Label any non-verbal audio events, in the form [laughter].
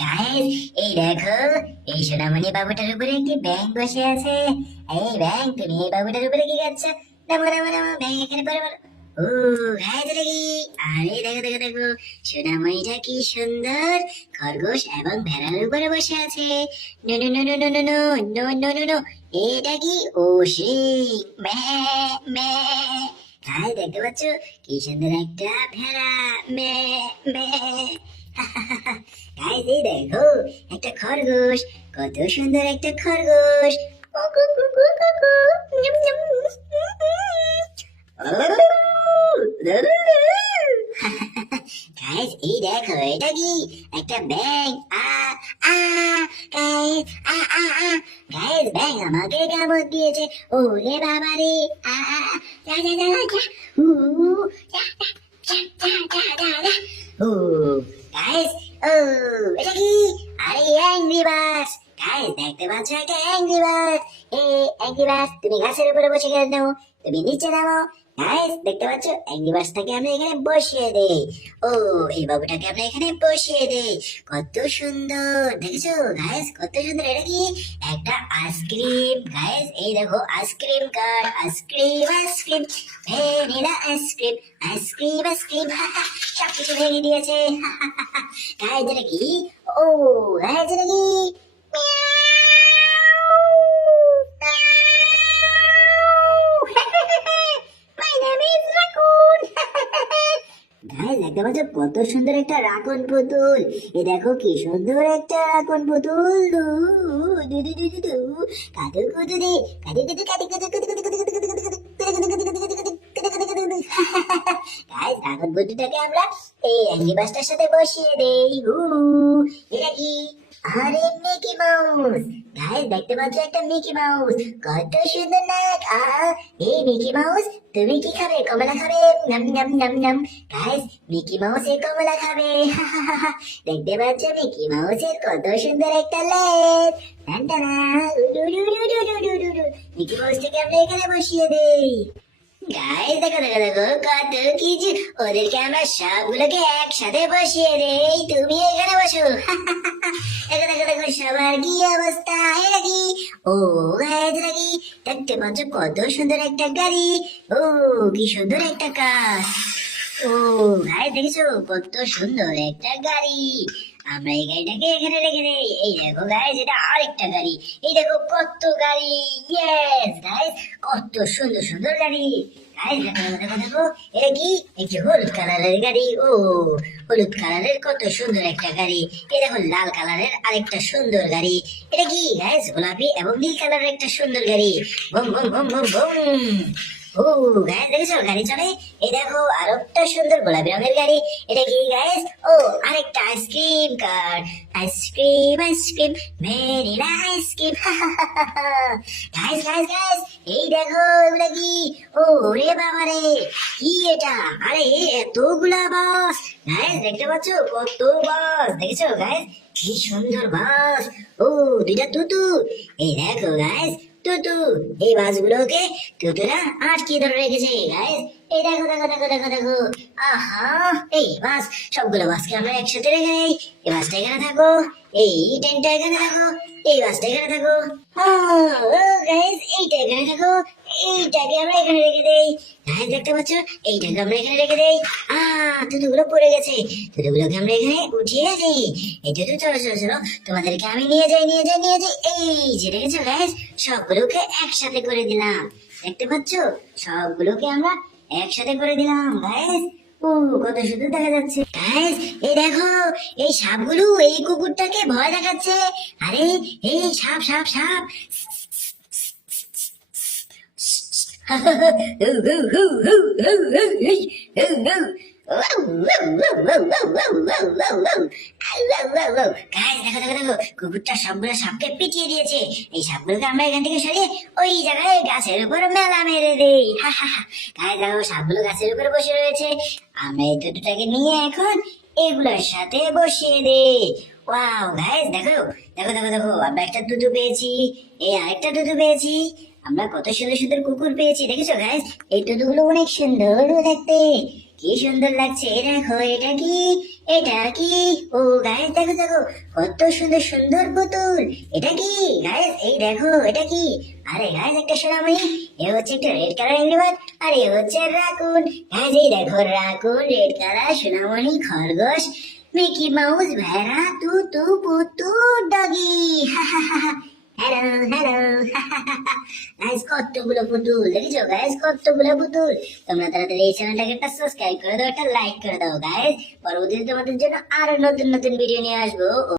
Guys এই দেখো এই সোনামণি বাবুটার উপরে একটি বসে আছে এই তুমি এই বাবুটার উপরে কি নামো নামো নামো এখানে পড়ো ও গাইস আরে দেখো দেখো দেখো সোনামণিটা কি সুন্দর খরগোশ এবং ভেড়ার উপরে বসে আছে no no no no no no no no no no এটা কি ও সিং মে মে গাইস দেখতে পাচ্ছ? কি সুন্দর একটা ভেড়া। মে মে। [laughs] গাইস এই দেখো, একটা খরগোশ, কত সুন্দর একটা খরগোশ। গাইস [laughs] এই দেখো, এটা কি? একটা ব্যাং আ আ আ আ আ। গাইস ব্যাং আমাকে কামড় দিয়েছে? ওরে বাবা রে আ আ। ダダダダダ、うー、ダダダダダダ、うー、guys, うー、ウサギ、あれ、Angry Birds! Guys, back to one track, Angry Birds! えー、Angry Birds, तुम्ही घासर बरोबर शिकायला तुम्ही नीचे दाबो গাইস দেখতে পাচ্ছ? অ্যাংরি বার্ডসটাকে আমরা এখানে বসিয়ে দেই। ও, এই বাবুটাকে আমরা এখানে বসিয়ে দেই। কত সুন্দর, দেখেছ? গাইস কত সুন্দর। এটা কি একটা আইসক্রিম গাইস এই দেখো আইসক্রিম কার ice cream ice cream vanilla ice cream ice cream ice cream সব কিছু ভেঙে দিয়েছে। [laughs] গাইস এটা কি? ও গাইস এটা কি? গাইস কত সুন্দর একটা রাকন পুতুল এ দেখো কি সুন্দর একটা রাকন পুতুল দু দু দু দু কাদের কাদু কুদু দে কাদু Kudu কাদু Kudu Kudu Kudu Kudu Kudu Kudu Kudu Kudu Kudu Kudu guys রাকন পুতুলটাকে আমরা এই অ্যাঙ্গি বাসটার সাথে বসিয়ে দেই। হু এটা কি? আরে মিকি মাউস গাইস দেখতে পাচ্ছ একটা মিকি মাউস কত সুন্দর নাক। আ এই মিকি মাউস তুমি কি খাবে? কমলা খাবে? নাম নাম নাম নাম। গাইস মিকি মাউস এ কমলা খাবে। দেখতে পাচ্ছ মিকি মাউসের কত সুন্দর একটা লেজ। মিকি মাউসটাকে আমরা এখানে বসিয়ে দেই। গাইস দেখো দেখো দেখো, কত কিছু। ওদেরকে আমরা সবগুলোকে একসাথে বসিয়ে দেই? তুমি এখানে বসো। [laughs] দেখো দেখো দেখো সবার কি অবস্থা? এটা কি ও গাইস কি দেখতে পাচ্ছ কত সুন্দর একটা গাড়ি। ও, কি সুন্দর একটা কার। ও গাইস দেখেছ কত সুন্দর একটা গাড়ি। আমরা এই গাড়িটাকে এখানে রেখে দেই। এই দেখো গাইস এটা আরেকটা গাড়ি। এই দেখো কত গাড়ি। ইয়েস গাইস কত সুন্দর সুন্দর গাড়ি। গাইস দেখো দেখো, দেখো এটা কি? একটি হলুদ গাড়ি। ও হলুদ কালারের কত সুন্দর একটা গাড়ি। এই দেখো লাল কালারের আরেকটা সুন্দর গাড়ি। এটা কি গাইস গোলাপি এবং নীল কালারের একটা সুন্দর গাড়ি। Boom boom boom boom boom ও গাইস দেখেছ? গাড়ি চলে এই দেখো আর একটা সুন্দর গোলাপি রঙের গাড়ি। এটা কি, গাইস? ও, আরেকটা আইসক্রিম কার। Ice cream ice cream vanilla ice cream guys guys guys, এই দেখো, এগুলা ও রে বাবা রে কি এটা? আরে এতগুলা বাস। গাইস, দেখতে কত বাস। দেখেছ, গাইস? কি সুন্দর বাস। ও, দুইটা তুতু। এই দেখো, গাইস তুতু এই বাসগুলোকে টুটুরা আটকে ধরে রেখেছে গাইস এই দেখো দেখো দেখো দেখো দেখো। আহা, এই বাস, সবগুলো বাসকে আমরা একসাথে রেখে দেই। এই বাসটা এখানে থাকো, এই ট্রেনটা এখানে থাকো, এই বাসটা এখানে থাকো। এইটা এখানে থাকো, এইটাকে আমরা এখানে রেখে দেই। গাইস দেখতে পাচ্ছ? এইটাকে আমরা এখানে রেখে দেই। আহ, তুতুগুলো পড়ে গেছে। তুতুগুলোকে আমরা এখানে উঠিয়ে দিই। এই তুতু চলো চলো চলো, তোমাদেরকে আমি নিয়ে যাই নিয়ে যাই নিয়ে যাই। এই যে দেখেছ গাইস সবগুলোকে একসাথে করে দিলাম। দেখতে পাচ্ছ? সবগুলোকে আমরা একসাথে করে দিলাম গাইস ও কত সুন্দর দেখা যাচ্ছে গাইস এই দেখো এই সাপগুলো এই কুকুরটাকে ভয় দেখাচ্ছে আরে এই সাপ সাপ সাপ কুকুরটা সবগুলো সাপকে পিটিয়ে দিয়েছে। এই সাপগুলোকে আমরা এখান থেকে সরিয়ে ওই জায়গায় গাছের উপর মেলা মেরে দেই। দেখো সাপগুলো গাছের উপরে বসে রয়েছে। আমরা এই দুটোটাকে নিয়ে এখন এগুলোর সাথে বসিয়ে দেই। ওয়াও গাইস দেখো দেখো দেখো দেখো, আমরা একটা দুধু পেয়েছি। এই আরেকটা দুধু পেয়েছি। আমরা কত সুন্দর সুন্দর কুকুর পেয়েছি। দেখেছ গাইস এই দুধুগুলো অনেক সুন্দর দেখতে। কি সুন্দর লাগছে? দেখো, এটা কি? এটা কি? ও গাইস দেখো দেখো, কত সুন্দর সুন্দর পুতুল। এটা কি? গাইস এই দেখো, এটা কি? আরে গাইস একটা সোনামণি, এ হচ্ছে একটা রেড কালার এনিমাল আর এ হচ্ছে রাকুন গাইস এই দেখো রাকুন রেড কালার সোনামণি, খরগোশ মিকি মাউস ভেড়া তু তু পুতু ডগি [laughs] হ্যালো হ্যালো গাইস কতগুলো পুতুল। দেখেছ? গাইস কতগুলো পুতুল। তোমরা তাড়াতাড়ি এই চ্যানেলটাকে একটা সাবস্ক্রাইব করে দাও, একটা লাইক করে দাও গাইস পরবর্তীতে তোমাদের জন্য আরও নতুন নতুন ভিডিও নিয়ে আসব।